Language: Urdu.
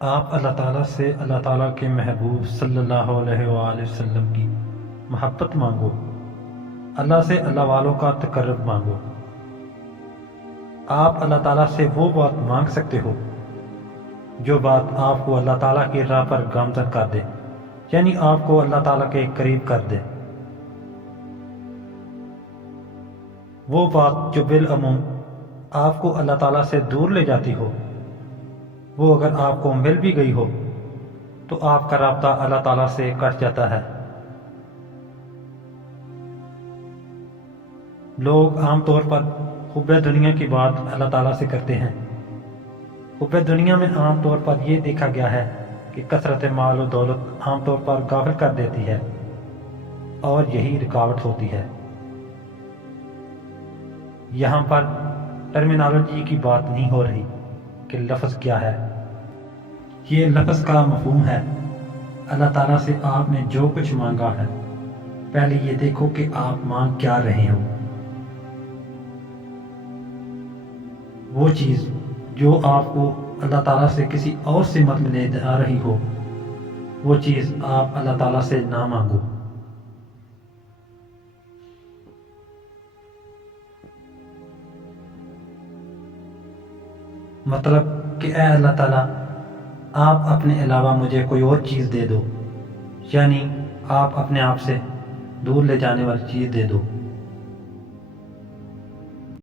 آپ اللہ تعالیٰ سے اللہ تعالیٰ کے محبوب صلی اللہ علیہ وآلہ وسلم کی محبت مانگو۔ اللہ سے اللہ والوں کا تقرب مانگو۔ آپ اللہ تعالیٰ سے وہ بات مانگ سکتے ہو جو بات آپ کو اللہ تعالیٰ کی راہ پر گامزن کر دے، یعنی آپ کو اللہ تعالیٰ کے قریب کر دے۔ وہ بات جو بالعموم آپ کو اللہ تعالیٰ سے دور لے جاتی ہو، وہ اگر آپ کو مل بھی گئی ہو تو آپ کا رابطہ اللہ تعالیٰ سے کٹ جاتا ہے۔ لوگ عام طور پر حب دنیا کی بات اللہ تعالیٰ سے کرتے ہیں۔ حب دنیا میں عام طور پر یہ دیکھا گیا ہے کہ کثرت مال و دولت عام طور پر غافل کر دیتی ہے، اور یہی رکاوٹ ہوتی ہے۔ یہاں پر ٹرمینالوجی کی بات نہیں ہو رہی کہ لفظ کیا ہے، یہ لفظ کا مفہوم ہے۔ اللہ تعالیٰ سے آپ نے جو کچھ مانگا ہے، پہلے یہ دیکھو کہ آپ مانگ کیا رہے ہو۔ وہ چیز جو آپ کو اللہ تعالیٰ سے کسی اور سمت میں لے آ رہی ہو، وہ چیز آپ اللہ تعالیٰ سے نہ مانگو۔ مطلب کہ اے اللہ تعالیٰ، آپ اپنے علاوہ مجھے کوئی اور چیز دے دو، یعنی آپ اپنے آپ سے دور لے جانے والی چیز دے دو۔